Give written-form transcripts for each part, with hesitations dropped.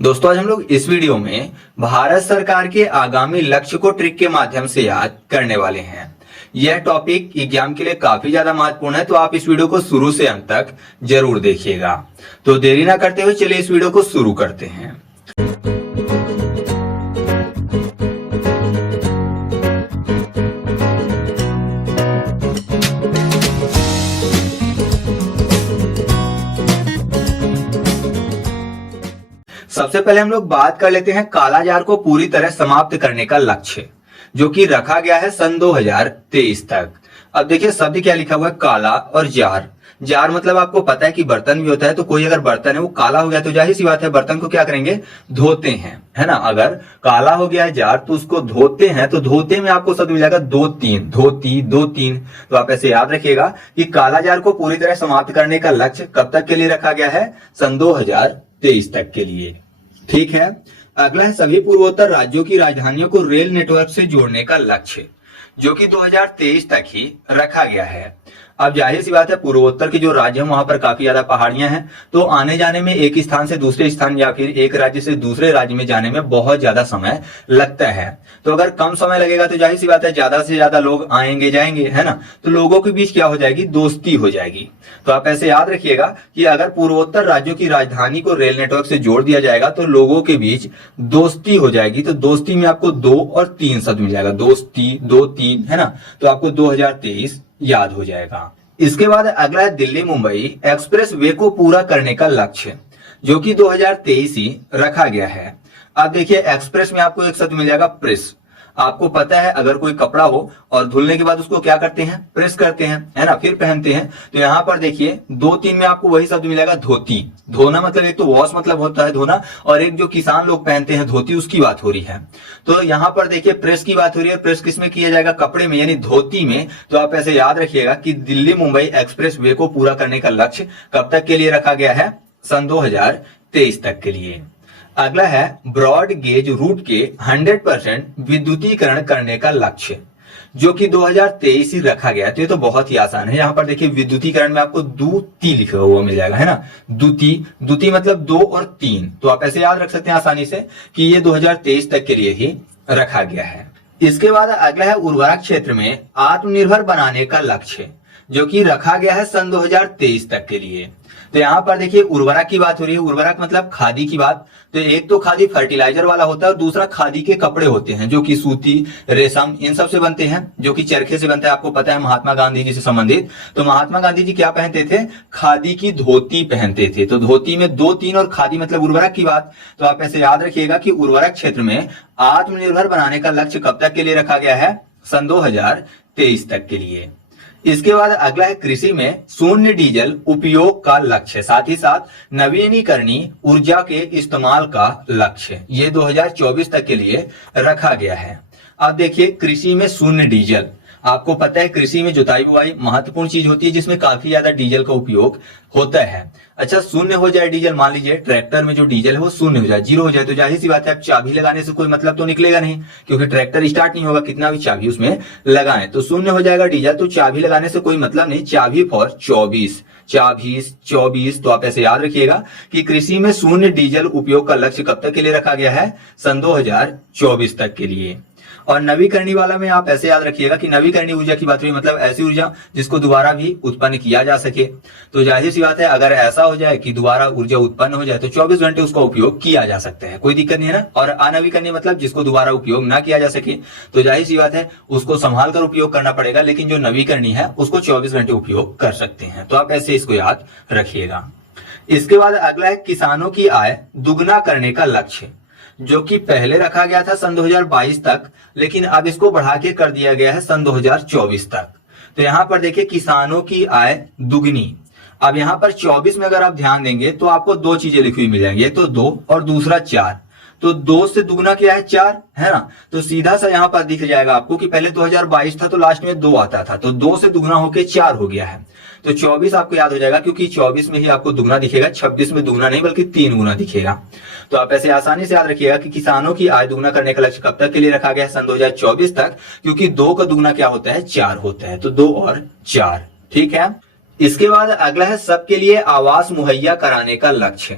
दोस्तों आज हम लोग इस वीडियो में भारत सरकार के आगामी लक्ष्य को ट्रिक के माध्यम से याद करने वाले हैं। यह टॉपिक एग्जाम के लिए काफी ज्यादा महत्वपूर्ण है, तो आप इस वीडियो को शुरू से अंत तक जरूर देखिएगा। तो देरी ना करते हुए चलिए इस वीडियो को शुरू करते हैं। सबसे पहले हम लोग बात कर लेते हैं कालाजार को पूरी तरह समाप्त करने का लक्ष्य, जो कि रखा गया है सन 2023 तक। अब देखिए शब्द क्या लिखा हुआ है, काला और जार। जार मतलब आपको पता है कि बर्तन भी होता है, तो कोई अगर बर्तन है वो काला हो गया तो जाहिर सी बात है बर्तन को क्या करेंगे, धोते हैं, है ना। अगर काला हो गया है जार तो उसको धोते हैं, तो धोते में आपको शब्द मिल जाएगा दो तीन, धोती दो तीन। तो आप ऐसे याद रखिएगा कि कालाजार को पूरी तरह समाप्त करने का लक्ष्य कब तक के लिए रखा गया है, सन 2023 तक के लिए। ठीक है, अगला है सभी पूर्वोत्तर राज्यों की राजधानियों को रेल नेटवर्क से जोड़ने का लक्ष्य, जो कि 2023 तक ही रखा गया है। अब जाहिर सी बात है पूर्वोत्तर के जो राज्य हैं वहां पर काफी ज्यादा पहाड़ियां हैं, तो आने जाने में एक स्थान से दूसरे स्थान या फिर एक राज्य से दूसरे राज्य में जाने में बहुत ज्यादा समय लगता है। तो अगर कम समय लगेगा तो जाहिर सी बात है ज्यादा से ज्यादा लोग आएंगे जाएंगे, है ना। तो लोगों के बीच क्या हो जाएगी, दोस्ती हो जाएगी। तो आप ऐसे याद रखिएगा कि अगर पूर्वोत्तर राज्यों की राजधानी को रेल नेटवर्क से जोड़ दिया जाएगा तो लोगों के बीच दोस्ती हो जाएगी। तो दोस्ती में आपको 2 और 3 शब्द मिल जाएगा, दोस्ती 2 3, है ना। तो आपको 2023 याद हो जाएगा। इसके बाद अगला है दिल्ली मुंबई एक्सप्रेस वे को पूरा करने का लक्ष्य, जो कि 2023 ही रखा गया है। अब देखिए एक्सप्रेस में आपको एक शब्द मिल जाएगा प्रेस। आपको पता है अगर कोई कपड़ा हो और धुलने के बाद उसको क्या करते हैं, प्रेस करते हैं, है ना, फिर पहनते हैं। तो यहां पर देखिए 2 3 में आपको वही शब्द मिलेगा धोती। धोना मतलब एक तो वॉश मतलब होता है धोना, और एक जो किसान लोग पहनते हैं धोती, उसकी बात हो रही है। तो यहां पर देखिए प्रेस की बात हो रही है। प्रेस किस में किया जाएगा, कपड़े में, यानी धोती में। तो आप ऐसे याद रखिएगा कि दिल्ली मुंबई एक्सप्रेस वे को पूरा करने का लक्ष्य कब तक के लिए रखा गया है, सन 2023 तक के लिए। अगला है ब्रॉड गेज रूट के 100% विद्युतीकरण करने का लक्ष्य, जो कि 2023 ही रखा गया है। तो ये तो बहुत ही आसान है। यहां पर देखिए विद्युतीकरण में आपको द्युति लिखा हुआ मिल जाएगा, है ना। द्युति मतलब 2 और 3। तो आप ऐसे याद रख सकते हैं आसानी से कि ये 2023 तक के लिए ही रखा गया है। इसके बाद अगला है उर्वरक क्षेत्र में आत्मनिर्भर बनाने का लक्ष्य, जो कि रखा गया है सन 2023 तक के लिए। तो यहां पर देखिए उर्वरक की बात हो रही है। उर्वरक मतलब खादी की बात। तो एक तो खादी फर्टिलाइजर वाला होता है और दूसरा खादी के कपड़े होते हैं, जो कि सूती, रेशम, इन सब से बनते हैं, जो कि चरखे से बनता है। आपको पता है महात्मा गांधी जी से संबंधित। तो महात्मा गांधी जी क्या पहनते थे, खादी की धोती पहनते थे। तो धोती में 2 3 और खादी मतलब उर्वरक की बात। तो आप ऐसे याद रखिएगा कि उर्वरक क्षेत्र में आत्मनिर्भर बनाने का लक्ष्य कब तक के लिए रखा गया है, सन 2023 तक के लिए। इसके बाद अगला है कृषि में शून्य डीजल उपयोग का लक्ष्य, साथ ही साथ नवीनीकरणीय ऊर्जा के इस्तेमाल का लक्ष्य, ये 2024 तक के लिए रखा गया है। अब देखिए कृषि में शून्य डीजल, आपको पता है कृषि में जुताई बुआई महत्वपूर्ण चीज होती है जिसमें काफी ज्यादा डीजल का उपयोग होता है। अच्छा शून्य हो जाए डीजल, मान लीजिए ट्रैक्टर में जो डीजल है वो शून्य हो जाए, 0 हो जाए, तो जाहिर सी बात है आप चाबी लगाने से कोई मतलब तो निकलेगा नहीं, क्योंकि ट्रैक्टर स्टार्ट नहीं होगा कितना भी चाबी उसमें लगाएं। तो शून्य हो जाएगा डीजल, तो चाबी लगाने से कोई मतलब नहीं। चाबी फॉर 24। तो आप ऐसे याद रखिएगा कि कृषि में शून्य डीजल उपयोग का लक्ष्य कब तक के लिए रखा गया है, सन 2024 तक के लिए। और नवीकरणीय वाला में आप ऐसे याद रखिएगा कि नवीकरणीय ऊर्जा की बात हुई, मतलब ऐसी ऊर्जा जिसको दोबारा भी उत्पन्न किया जा सके। तो जाहिर सी बात है अगर ऐसा हो जाए कि दोबारा ऊर्जा उत्पन्न हो जाए तो 24 घंटे उसका उपयोग किया जा सकता है, कोई दिक्कत नहीं है ना। और अनवीकरणीय मतलब जिसको दोबारा उपयोग ना किया जा सके, तो जाहिर सी बात है उसको संभाल कर उपयोग करना पड़ेगा। लेकिन जो नवीकरणीय है उसको 24 घंटे उपयोग कर सकते हैं। तो आप ऐसे इसको याद रखिएगा। इसके बाद अगला है किसानों की आय दुगना करने का लक्ष्य, जो कि पहले रखा गया था सन 2022 तक, लेकिन अब इसको बढ़ा के कर दिया गया है सन 2024 तक। तो यहां पर देखिए किसानों की आय दुगनी। अब यहां पर 24 में अगर आप ध्यान देंगे तो आपको 2 चीजें लिखी हुई मिल जाएंगी, एक तो 2 और दूसरा 4। तो 2 से दुगना क्या है, 4, है ना। तो सीधा सा यहां पर दिख जाएगा आपको कि पहले 2022 था तो लास्ट में 2 आता था, तो 2 से दुगना होके 4 हो गया है। तो 24 आपको याद हो जाएगा, क्योंकि 24 में ही आपको दुगना दिखेगा, 26 में दुगना नहीं बल्कि 3 गुना दिखेगा। तो आप ऐसे आसानी से याद रखिएगा कि किसानों की आय दुगना करने का लक्ष्य कब तक के लिए रखा गया है, सन 2024 तक, क्योंकि 2 का दुगना क्या होता है, 4 होता है। तो 2 और 4, ठीक है। इसके बाद अगला है सबके लिए आवास मुहैया कराने का लक्ष्य,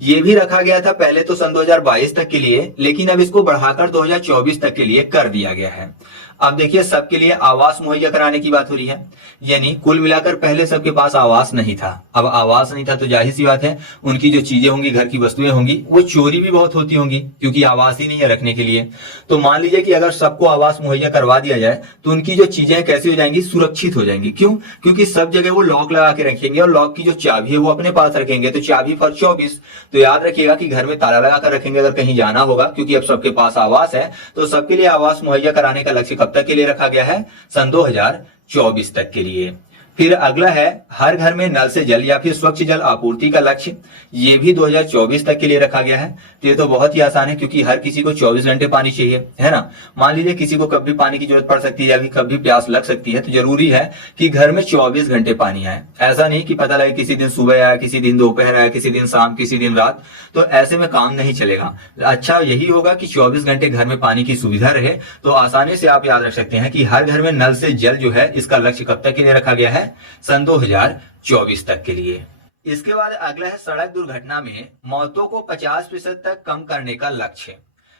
ये भी रखा गया था पहले तो सन 2022 तक के लिए, लेकिन अब इसको बढ़ाकर 2024 तक के लिए कर दिया गया है। अब देखिए सबके लिए आवास मुहैया कराने की बात हो रही है, यानी कुल मिलाकर पहले सबके पास आवास नहीं था। अब आवास नहीं था तो जाहिर सी बात है उनकी जो चीजें होंगी, घर की वस्तुएं होंगी, वो चोरी भी बहुत होती होंगी, क्योंकि आवास ही नहीं है रखने के लिए। तो मान लीजिए कि अगर सबको आवास मुहैया करवा दिया जाए तो उनकी जो चीजें कैसी हो जाएंगी, सुरक्षित हो जाएंगी। क्यों? क्योंकि सब जगह वो लॉक लगा के रखेंगे और लॉक की जो चाबी है वो अपने पास रखेंगे, तो चाबी फॉर 24। तो याद रखिएगा कि घर में ताला लगा कर रखेंगे अगर कहीं जाना होगा, क्योंकि अब सबके पास आवास है। तो सबके लिए आवास मुहैया कराने का लक्ष्य कब तक के लिए रखा गया है? सन 2024 तक के लिए। फिर अगला है हर घर में नल से जल या फिर स्वच्छ जल आपूर्ति का लक्ष्य, ये भी 2024 तक के लिए रखा गया है। तो ये तो बहुत ही आसान है, क्योंकि हर किसी को 24 घंटे पानी चाहिए, है ना। मान लीजिए किसी को कभी पानी की जरूरत पड़ सकती है या फिर कभी प्यास लग सकती है, तो जरूरी है कि घर में 24 घंटे पानी आए। ऐसा नहीं कि पता लगे किसी दिन सुबह आया, किसी दिन दोपहर आया, किसी दिन शाम, किसी दिन रात, तो ऐसे में काम नहीं चलेगा। अच्छा यही होगा कि 24 घंटे घर में पानी की सुविधा रहे। तो आसानी से आप याद रख सकते हैं कि हर घर में नल से जल जो है, इसका लक्ष्य कब तक के लिए रखा गया है? सन 2024 तक के लिए। इसके बाद अगला है सड़क दुर्घटना में मौतों को 50% तक कम करने का लक्ष्य,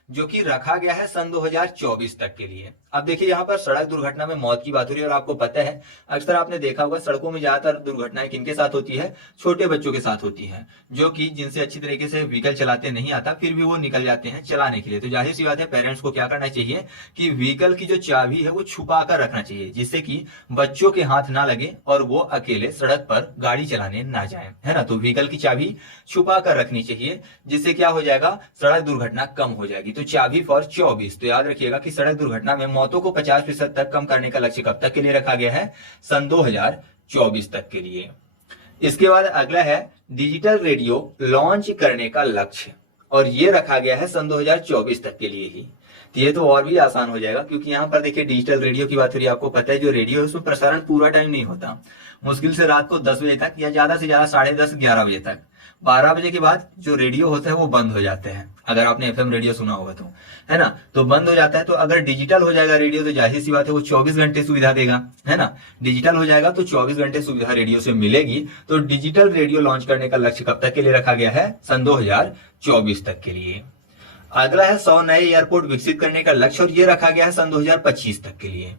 जो कि रखा गया है सन 2024 तक के लिए। अब देखिए यहाँ पर सड़क दुर्घटना में मौत की बात हो रही है, और आपको पता है अक्सर आपने देखा होगा सड़कों में ज्यादातर दुर्घटनाएं किनके साथ होती है? छोटे बच्चों के साथ होती हैं, जो कि जिनसे अच्छी तरीके से व्हीकल चलाते नहीं आता, फिर भी वो निकल जाते हैं चलाने के लिए। तो जाहिर सी बात है पेरेंट्स को क्या करना चाहिए कि व्हीकल की जो चाबी है वो छुपा कर रखना चाहिए, जिससे कि बच्चों के हाथ ना लगे और वो अकेले सड़क पर गाड़ी चलाने ना जाए, है ना। तो व्हीकल की चाबी छुपा कर रखनी चाहिए, जिससे क्या हो जाएगा? सड़क दुर्घटना कम हो जाएगी। तो चाबी फॉर 24। तो याद रखिएगा कि सड़क दुर्घटना में मौतों को 50% तक कम करने का लक्ष्य कब तक के लिए रखा गया है? सन 2024 तक के लिए। इसके बाद अगला है डिजिटल रेडियो लॉन्च करने का लक्ष्य, और ये रखा गया है सन 2024 तक के लिए ही। तो ये तो और भी आसान हो जाएगा, क्योंकि यहाँ पर देखिए डिजिटल रेडियो की बात हो रही है। आपको पता है जो रेडियो है उसमें प्रसारण पूरा टाइम नहीं होता, मुश्किल से रात को 10 बजे तक या ज्यादा से ज्यादा 10:30 11 बजे तक। 12 बजे के बाद जो रेडियो होता है वो बंद हो जाते हैं, अगर आपने एफएम रेडियो सुना होगा तो, है ना। तो बंद हो जाता है। तो अगर डिजिटल हो जाएगा रेडियो तो जाहिर सी बात है वो 24 घंटे सुविधा देगा, है ना। डिजिटल हो जाएगा तो 24 घंटे सुविधा रेडियो से मिलेगी। तो डिजिटल रेडियो लॉन्च करने का लक्ष्य कब तक के लिए रखा गया है? सन 2024 तक के लिए। अगला है 100 नए एयरपोर्ट विकसित करने का लक्ष्य, और ये रखा गया है सन 2025 तक के लिए।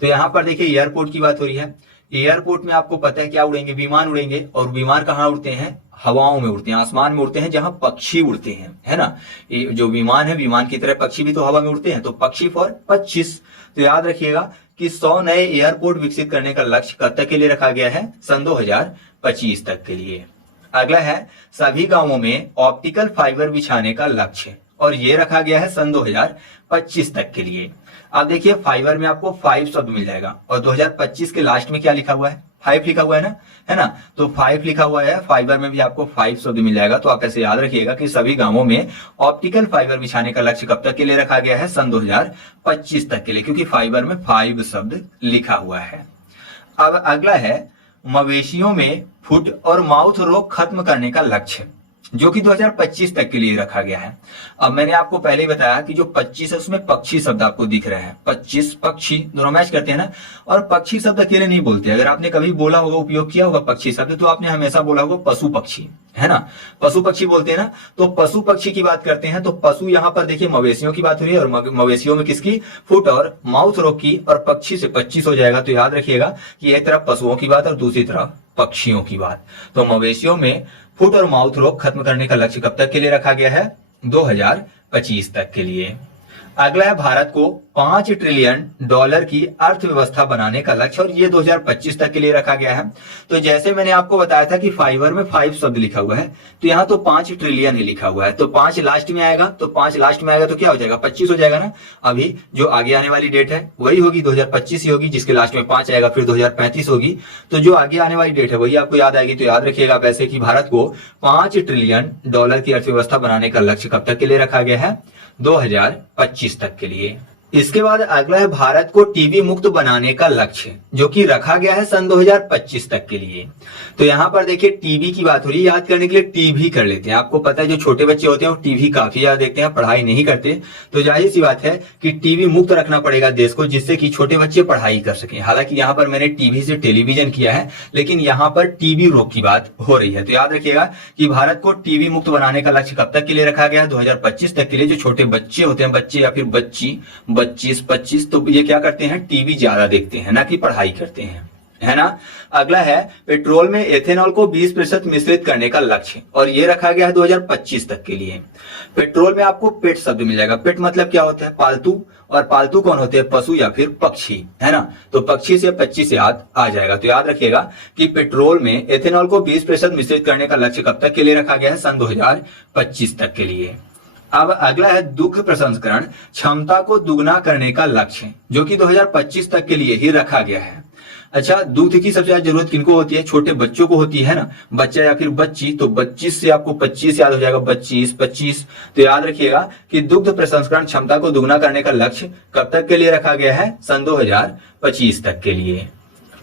तो यहाँ पर देखिए एयरपोर्ट की बात हो रही है। एयरपोर्ट में आपको पता है क्या उड़ेंगे? विमान उड़ेंगे। और विमान कहाँ उड़ते हैं? हवाओं में उड़ते हैं, आसमान में उड़ते हैं, जहां पक्षी उड़ते हैं, है ना। ये जो विमान है, विमान की तरह पक्षी भी तो हवा में उड़ते हैं। तो पक्षी फॉर 25। तो याद रखिएगा कि 100 नए एयरपोर्ट विकसित करने का लक्ष्य कब तक के लिए रखा गया है? सन 2025 तक के लिए। अगला है सभी गांवों में ऑप्टिकल फाइबर बिछाने का लक्ष्य, और ये रखा गया है सन 2025 तक के लिए। अब देखिए फाइबर में आपको 5 शब्द मिल जाएगा, और 2025 के लास्ट में क्या लिखा हुआ है? 5 लिखा हुआ है ना, है ना। तो 5 लिखा हुआ है, फाइबर में भी आपको 5 शब्द मिल जाएगा। तो आप ऐसे याद रखिएगा कि सभी गांवों में ऑप्टिकल फाइबर बिछाने का लक्ष्य कब तक के लिए रखा गया है? सन 2025 तक के लिए, क्योंकि फाइबर में 5 शब्द लिखा हुआ है। अब अगला है मवेशियों में फुट और माउथ रोग खत्म करने का लक्ष्य, जो कि 2025 तक के लिए रखा गया है। अब मैंने आपको पहले ही बताया कि जो 25 है उसमें पक्षी शब्द आपको दिख रहे हैं। 25 पक्षी दोनों मैच करते हैं ना। और पक्षी शब्द अकेले नहीं बोलते, अगर आपने कभी बोला होगा, उपयोग किया होगा पक्षी शब्द, तो आपने हमेशा बोला होगा पशु पक्षी, है ना। पशु पक्षी बोलते हैं ना। तो पशु पक्षी की बात करते हैं तो पशु यहाँ पर देखिए मवेशियों की बात हो रही है, और मवेशियों में किसकी? फुट और माउथ रोग की, और पक्षी से 25 हो जाएगा। तो याद रखिएगा कि एक तरफ पशुओं की बात और दूसरी तरफ पक्षियों की बात। तो मवेशियों में फुट और माउथ रोग खत्म करने का लक्ष्य कब तक के लिए रखा गया है? 2025 तक के लिए। अगला है भारत को $5 ट्रिलियन की अर्थव्यवस्था बनाने का लक्ष्य, और ये 2025 तक के लिए रखा गया है। तो जैसे मैंने आपको बताया था कि फाइबर में 5 शब्द लिखा हुआ है, तो यहाँ तो 5 ट्रिलियन ही लिखा हुआ है। तो 5 लास्ट में आएगा, तो 5 लास्ट में आएगा तो क्या हो जाएगा? 25 हो जाएगा ना। अभी जो आगे आने वाली डेट है वही होगी 2025 ही होगी, जिसके लास्ट में 5 आएगा, फिर 2035 होगी। तो जो आगे आने वाली डेट है वही आपको याद आएगी। तो याद रखिएगा वैसे कि भारत को $5 ट्रिलियन की अर्थव्यवस्था बनाने का लक्ष्य कब तक के लिए रखा गया है? 2025 तक के लिए। इसके बाद अगला है भारत को टीबी मुक्त बनाने का लक्ष्य, जो कि रखा गया है सन 2025 तक के लिए। तो यहाँ पर देखिए टीबी की बात हो रही है, याद करने के लिए टीबी कर लेते हैं। आपको पता है जो छोटे बच्चे होते हैं वो टीबी काफी ज्यादा देखते हैं, पढ़ाई नहीं करते, तो जाहिर सी बात है कि टीबी मुक्त रखना पड़ेगा देश को, जिससे कि छोटे बच्चे पढ़ाई कर सकें। हालांकि यहाँ पर मैंने टीबी से टेलीविजन किया है, लेकिन यहाँ पर टीबी रोग की बात हो रही है। तो याद रखिएगा कि भारत को टीबी मुक्त बनाने का लक्ष्य कब तक के लिए रखा गया है, 2025 तक के लिए। जो छोटे बच्चे होते हैं, बच्चे या फिर बच्ची 25, तो ये क्या करते हैं, टीवी ज्यादा देखते हैं, ना कि पढ़ाई करते हैं, है ना। अगला है पेट्रोल में एथेनॉल को 20% मिश्रित करने का लक्ष्य, और ये रखा गया है 2025 तक के लिए। पेट्रोल में आपको पेट शब्द मिल जाएगा। पेट मतलब क्या होता है, पालतू, और पालतू कौन होते हैं, पशु या फिर पक्षी, है ना। तो पक्षी से 25 से याद आ जाएगा। तो याद रखिएगा कि पेट्रोल में एथेनॉल को 20% मिश्रित करने का लक्ष्य कब तक के लिए रखा गया है, सन 2025 तक के लिए। अब अगला है दुग्ध प्रसंस्करण क्षमता को दुगना करने का लक्ष्य, जो कि 2025 तक के लिए ही रखा गया है। अच्छा, दूध की सबसे ज्यादा जरूरत किनको होती है, छोटे बच्चों को होती है ना, बच्चा या फिर बच्ची। तो 25 से आपको 25 याद हो जाएगा, 25। तो याद रखिएगा कि दुग्ध प्रसंस्करण क्षमता को दुगना करने का लक्ष्य कब तक के लिए रखा गया है, सन 2025 तक के लिए।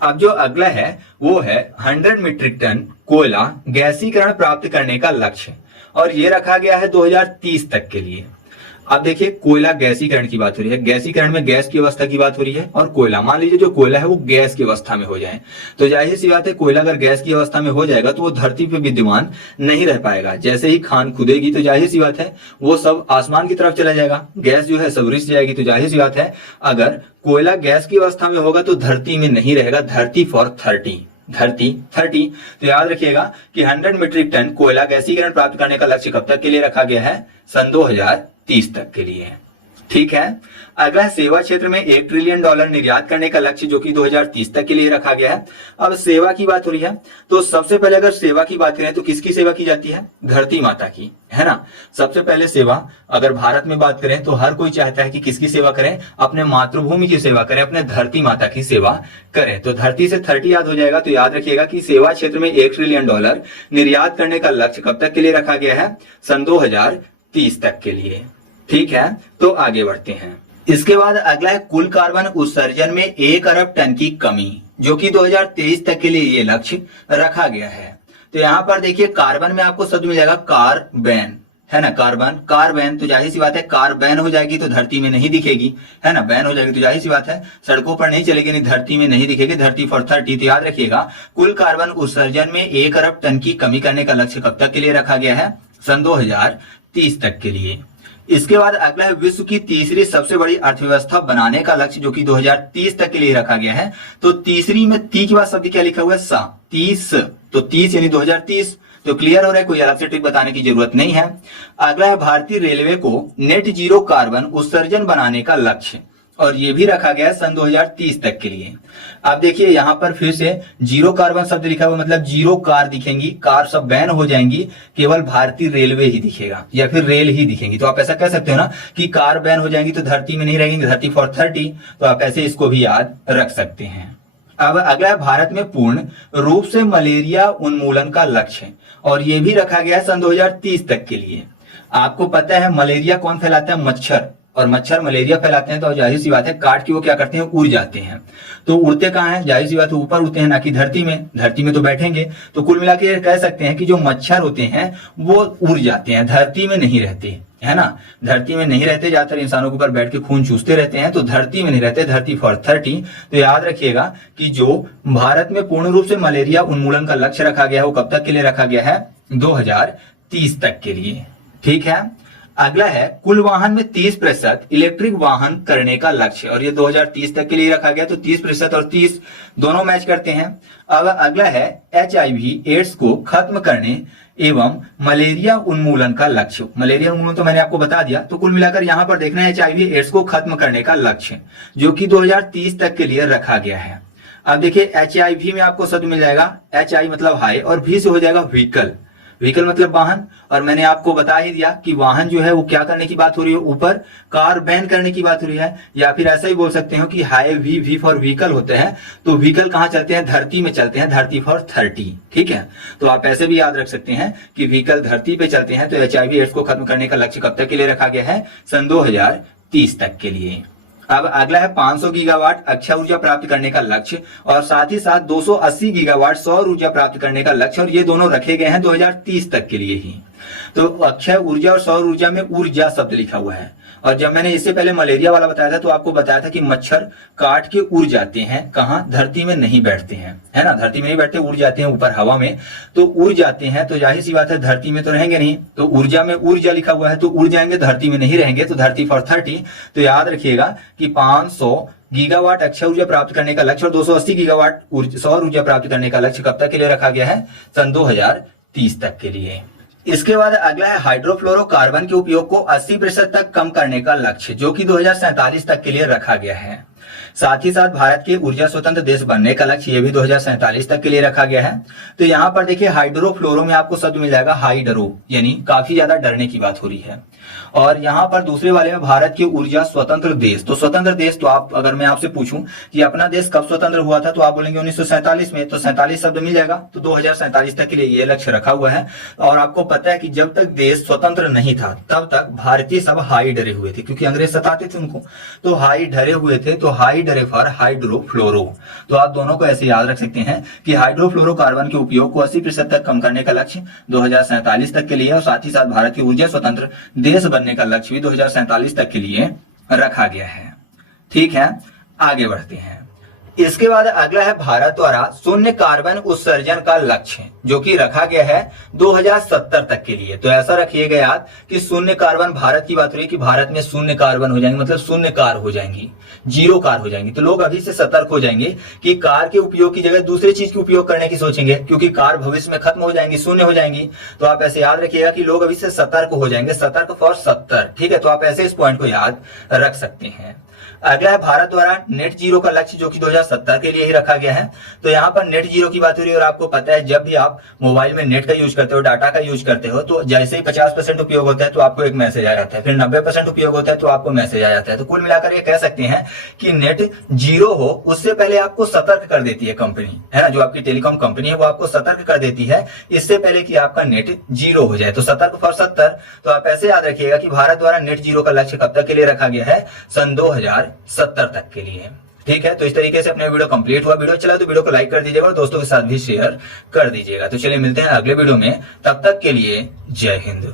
अब जो अगला है वो है 100 मीट्रिक टन कोयला गैसीकरण प्राप्त करने का लक्ष्य, और ये रखा गया है 2030 तक के लिए। अब देखिए कोयला गैसीकरण की बात हो रही है, गैसीकरण में गैस की अवस्था की बात हो रही है, और कोयला, मान लीजिए जो कोयला है वो गैस की अवस्था में हो जाए, तो जाहिर सी बात है कोयला अगर गैस की अवस्था में हो जाएगा तो वो धरती पे विद्यमान नहीं रह पाएगा। जैसे ही खान खुदेगी तो जाहिर सी बात है वो सब आसमान की तरफ चला जाएगा, गैस जो है सब रिस जाएगी। तो जाहिर सी बात है अगर कोयला गैस की अवस्था में होगा तो धरती में नहीं रहेगा, धरती फॉर 30। तो याद रखिएगा कि 100 मीट्रिक टन कोयला गैसीकरण प्राप्त करने का लक्ष्य कब तक के लिए रखा गया है, सन 2030 तक के लिए। ठीक है। अगला सेवा क्षेत्र में $1 ट्रिलियन निर्यात करने का लक्ष्य, जो कि 2030 तक के लिए रखा गया है। अब सेवा की बात हो रही है, तो सबसे पहले अगर सेवा की बात करें तो किसकी सेवा की जाती है, धरती माता की, है ना। सबसे पहले सेवा अगर भारत में बात करें तो हर कोई चाहता है कि किसकी सेवा करें, अपने मातृभूमि की सेवा करें, अपने धरती माता की सेवा करें। तो धरती से 30 याद हो जाएगा। तो याद रखिएगा कि सेवा क्षेत्र में $1 ट्रिलियन निर्यात करने का लक्ष्य कब तक के लिए रखा गया है, सन 2030 तक के लिए। ठीक है, तो आगे बढ़ते हैं। इसके बाद अगला है कुल कार्बन उत्सर्जन में 1 अरब टन की कमी, जो कि 2023 तक के लिए ये लक्ष्य रखा गया है। तो यहाँ पर देखिए कार्बन में आपको शब्द मिल जाएगा कार्बन, है ना, कार्बन। तो जाहिर सी बात है कार बैन हो जाएगी तो धरती में नहीं दिखेगी, है ना, बैन हो जाएगी तो जाहिर सी बात है सड़कों पर नहीं चलेगी, नहीं धरती में नहीं दिखेगी, धरती फॉर 30। तो याद रखिएगा कुल कार्बन उत्सर्जन में 1 अरब टन की कमी करने का लक्ष्य कब तक के लिए रखा गया है, सन 2030 तक के लिए। इसके बाद अगला है विश्व की तीसरी सबसे बड़ी अर्थव्यवस्था बनाने का लक्ष्य, जो कि 2030 तक के लिए रखा गया है। तो तीसरी में ती के बाद शब्द क्या लिखा हुआ है, सा, 30। तो 30 यानी 2030। तो क्लियर हो रहा है, कोई अलग से ट्रिक बताने की जरूरत नहीं है। अगला है भारतीय रेलवे को नेट जीरो कार्बन उत्सर्जन बनाने का लक्ष्य, और ये भी रखा गया है सन 2030 तक के लिए। अब देखिए यहाँ पर फिर से जीरो कार्बन शब्द लिखा हुआ, मतलब जीरो कार दिखेंगी, कार सब बैन हो जाएंगी, केवल भारतीय रेलवे ही दिखेगा या फिर रेल ही दिखेंगी। तो आप ऐसा कह सकते हो ना कि कार बैन हो जाएंगी तो धरती में नहीं रहेंगी, धरती फॉर 30। तो आप ऐसे इसको भी याद रख सकते हैं। अब अगला है भारत में पूर्ण रूप से मलेरिया उन्मूलन का लक्ष्य, और ये भी रखा गया है सन 2030 तक के लिए। आपको पता है मलेरिया कौन फैलाता है, मच्छर, और मच्छर मलेरिया फैलाते हैं। तो जाहिर सी बात है काट के वो क्या करते हैं, उड़ जाते हैं। तो उड़ते कहाँ हैं, जाहिर सी बात है ऊपर उड़ते हैं, ना कि धरती में, धरती में तो बैठेंगे। तो कुल मिला के कह सकते हैं कि जो मच्छर होते हैं वो उड़ जाते हैं, धरती में नहीं रहते, है ना, धरती में नहीं रहते, ज्यादातर इंसानों के ऊपर बैठ के खून चूसते रहते हैं, तो धरती में नहीं रहते, धरती फॉर 30। तो याद रखिएगा कि जो भारत में पूर्ण रूप से मलेरिया उन्मूलन का लक्ष्य रखा गया है वो कब तक के लिए रखा गया है, 2030 तक के लिए। ठीक है। अगला है कुल वाहन में 30% इलेक्ट्रिक वाहन करने का लक्ष्य, और ये 2030 तक के लिए रखा गया। तो 30% और 30 दोनों मैच करते हैं। अब अगला है HIV एड्स को खत्म करने एवं मलेरिया उन्मूलन का लक्ष्य। मलेरिया उन्मूलन तो मैंने आपको बता दिया। तो कुल मिलाकर यहाँ पर देखना है HIV एड्स को खत्म करने का लक्ष्य, जो कि 2030 तक के लिए रखा गया है। अब देखिए HIV में आपको शब्द मिल जाएगा, HI मतलब हाई, और V से हो जाएगा व्हीकल, व्हीकल मतलब वाहन। और मैंने आपको बता ही दिया कि वाहन जो है वो क्या करने की बात हो रही है, ऊपर कार बैन करने की बात हो रही है, या फिर ऐसा ही बोल सकते हो कि हाई वी फॉर व्हीकल होते हैं। तो व्हीकल कहाँ चलते हैं, धरती में चलते हैं, धरती फॉर 30। ठीक है। तो आप ऐसे भी याद रख सकते हैं कि व्हीकल धरती पे चलते हैं। तो HIV एड्स को खत्म करने का लक्ष्य कब तक के लिए रखा गया है, सन 2030 तक के लिए। अब अगला है 500 गीगावाट अक्षय ऊर्जा प्राप्त करने का लक्ष्य और साथ ही साथ 280 गीगावाट सौर ऊर्जा प्राप्त करने का लक्ष्य, और ये दोनों रखे गए हैं 2030 तक के लिए ही। तो अक्षय ऊर्जा और सौर ऊर्जा में ऊर्जा शब्द लिखा हुआ है। और जब मैंने इससे पहले मलेरिया वाला बताया था तो आपको बताया था कि मच्छर काट के उड़ जाते हैं, कहां, धरती में नहीं बैठते हैं, है ना, धरती में नहीं बैठते, उड़ जाते हैं ऊपर हवा में। तो उड़ जाते हैं तो जाहिर सी बात है धरती में तो रहेंगे नहीं, तो ऊर्जा में ऊर्जा लिखा हुआ है तो उड़ जाएंगे, धरती में नहीं रहेंगे, तो धरती फॉर 30। तो याद रखिएगा कि 500 गीगावाट अक्षय ऊर्जा प्राप्त करने का लक्ष्य और 280 गीगावाट सौर ऊर्जा प्राप्त करने का लक्ष्य कब तक के लिए रखा गया है, सन 2030 तक के लिए। इसके बाद अगला है हाइड्रोफ्लोरोकार्बन के उपयोग को 80% तक कम करने का लक्ष्य, जो कि 2047 तक के लिए रखा गया है। साथ ही साथ भारत के ऊर्जा स्वतंत्र देश बनने का लक्ष्य ये भी 2047 तक के लिए रखा गया है। तो यहाँ पर देखिए हाइड्रोफ्लोरो में आपको शब्द मिल जाएगा हाइड्रो, यानी काफी ज्यादा डरने की बात हो रही है। और यहाँ पर दूसरे वाले में भारत के ऊर्जा स्वतंत्र देश, तो स्वतंत्र देश, तो आप अगर मैं आपसे पूछूं कि अपना देश कब स्वतंत्र हुआ था तो आप बोलेंगे 1947 में, तो 47 शब्द मिल जाएगा। तो 2047 तक के लिए ये लक्ष्य रखा हुआ है। और आपको पता है कि जब तक देश स्वतंत्र नहीं था तब तक भारतीय सब हाई डरे हुए थे, क्योंकि अंग्रेज सताते थे उनको, तो हाई डरे हुए थे। तो हाई डरे फॉर हाइड्रोफ्लोरो। तो आप दोनों को ऐसे याद रख सकते हैं कि हाइड्रोफ्लोरोकार्बन के उपयोग को 80% तक कम करने का लक्ष्य 2047 तक के लिए, और साथ ही साथ भारत की ऊर्जा स्वतंत्र देश बनने का लक्ष्य भी 2047 तक के लिए रखा गया है। ठीक है, आगे बढ़ते हैं। इसके बाद अगला है भारत द्वारा शून्य कार्बन उत्सर्जन का लक्ष्य, जो कि रखा गया है 2070 तक के लिए। तो ऐसा रखिएगा याद कि शून्य कार्बन, भारत की बात हो रही है कि भारत में शून्य कार्बन हो जाएंगे, मतलब शून्य कार हो जाएंगी, जीरो कार हो जाएंगी। तो लोग अभी से सतर्क हो जाएंगे कि कार के उपयोग की जगह दूसरे चीज के उपयोग करने की सोचेंगे, क्योंकि कार भविष्य में खत्म हो जाएंगी, शून्य हो जाएंगी। तो आप ऐसे याद रखिएगा कि लोग अभी से सतर्क हो जाएंगे, सतर्क फॉर 70। ठीक है, तो आप ऐसे इस पॉइंट को याद रख सकते हैं। अगला है भारत द्वारा नेट जीरो का लक्ष्य, जो कि 2070 के लिए ही रखा गया है। तो यहाँ पर नेट जीरो की बात हो रही है, और आपको पता है जब भी आप मोबाइल में नेट का यूज करते हो, डाटा का यूज करते हो, तो जैसे ही 50% उपयोग होता है तो आपको एक मैसेज आ जाता है, फिर 90% उपयोग होता है तो आपको मैसेज आ जाता है। तो कुल मिलाकर ये कह सकते हैं कि नेट जीरो हो उससे पहले आपको सतर्क कर देती है कंपनी, है ना, जो आपकी टेलीकॉम कंपनी है वो आपको सतर्क कर देती है इससे पहले कि आपका नेट जीरो हो जाए। तो सतर्क फॉर 70। तो आप ऐसे याद रखिएगा कि भारत द्वारा नेट जीरो का लक्ष्य कब तक के लिए रखा गया है, सन 2070 तक के लिए। ठीक है, तो इस तरीके से अपने वीडियो कंप्लीट हुआ। वीडियो चला तो वीडियो को लाइक कर दीजिएगा और दोस्तों के साथ भी शेयर कर दीजिएगा। तो चलिए मिलते हैं अगले वीडियो में, तब तक के लिए जय हिंद।